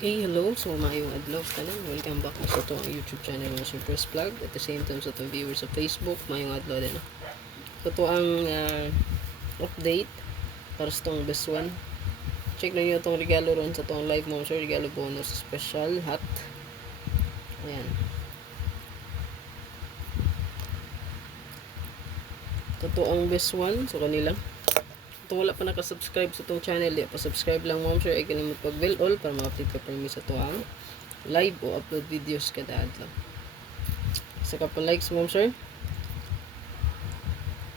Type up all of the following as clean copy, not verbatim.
Okay, hello. So, maayong adlaw sa tanan. Welcome back sa ito ang YouTube channel ng Super Vlog. At the same time sa itong viewers sa Facebook, maayong adlaw din. So, ito ang update para sa itong best one. Check na nyo itong regalo ron sa itong live mo. So, regalo bonus special hat. Ayan. Ito ang best one. So, kanila. Kung wala pa nakasubscribe sa itong channel, pa-subscribe lang mo sure ay kalimut pag-bell all para ma-update ka pa rin sa ito ang live o upload videos kada adlaw. Sa likes mo sir,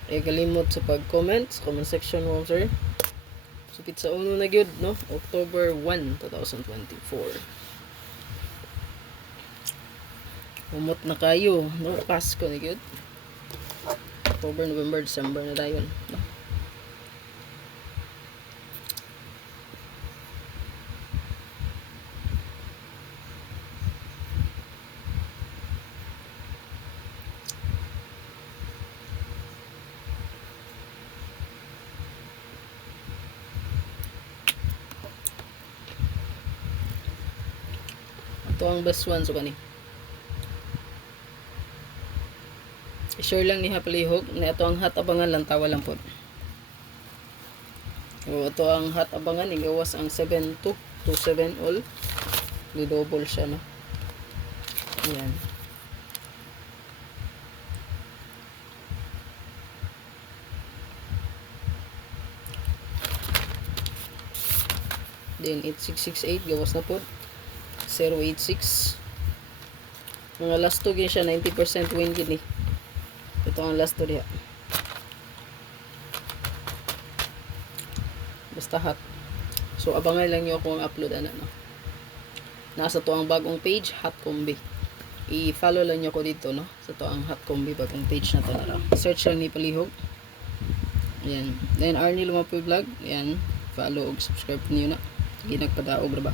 ay kalimut sa pag-comment sa comment section mo sir. Supit sa uno na gyud no, October 1, 2024. Umot na kayo, no, Pasko na gyud. October, November, December na dayon, no? Ito ang best one so kani. I-share lang ni Hapalihog na ito ang hat abangan lang tawa lang po. O ito ang hat abangan igawas ang 7-2 to 7 all. Di-double siya no. Ayan. Then 8668 gawas na po. 086. Mga last 2 gin siya 90% win gini. Ito ang last 2 diha. Basta hat. So abangan lang niyo kung upload ano no. Nasa to ang bagong page, Hat Combi. I-follow lang niyo ko dito no. Sa to ang Hat Combi bagong page na to na. Search lang ni Palihog. Ayan. Then Arnie Lumapoy Vlog. Ayan. Follow ug subscribe niyo na. Ginagpadaog ra ba?